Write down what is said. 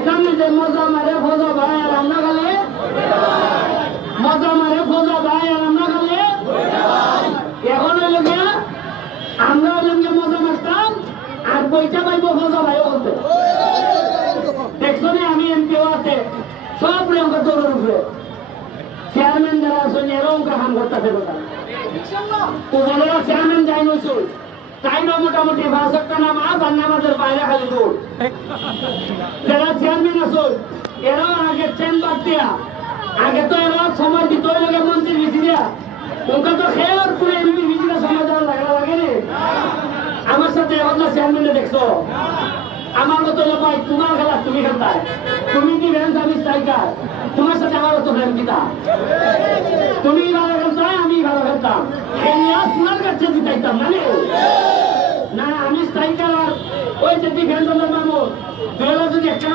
এখানে যে মজা মারে ফজা ভাই আর আমরা খালে মজা মারে ফজা ভাই আর আমরা খালে এখন হইল গিয়া আমরা হইলাম গিয়ে মজা মারতাম আর বইটা পাইবো ফজা ভাইও বলতে দেখছো না আমি এমপিও আছে সব প্রিয়ঙ্কা দৌড়ের উপরে চেয়ারম্যান যারা আছেন এরকম কাম করতেছে উপজেলা চেয়ারম্যান যাই নইছুল তাই না মোটামুটি ৫ নামাজ আর নামাজের বাইরে খালি দৌড় যারা চেয়ারম্যান আসুন এরাও আগে চেম্বার দিয়া আগে তো এরা সময় দিত লাগে মন্ত্রীর ভিসি দিয়া ওকে তো খেয়ার পুরো এমপি ভিসিটা সময় দেওয়া লাগে রে আমার সাথে এখন না চেয়ারম্যানে দেখছো আমার মতো ভাই তোমার খেলা তুমি খেলতায় তুমি কি ভ্যান্স আমি স্ট্রাইকার তোমার সাথে আমার তো ভ্যান দিতা তুমি ভালো খেলতাম আমি ভালো খেলতাম তোমার কাছে জিতাইতাম না আমি স্ট্রাইকার আর ওই যে ডিফেন্ডার মামু দুই যদি একটা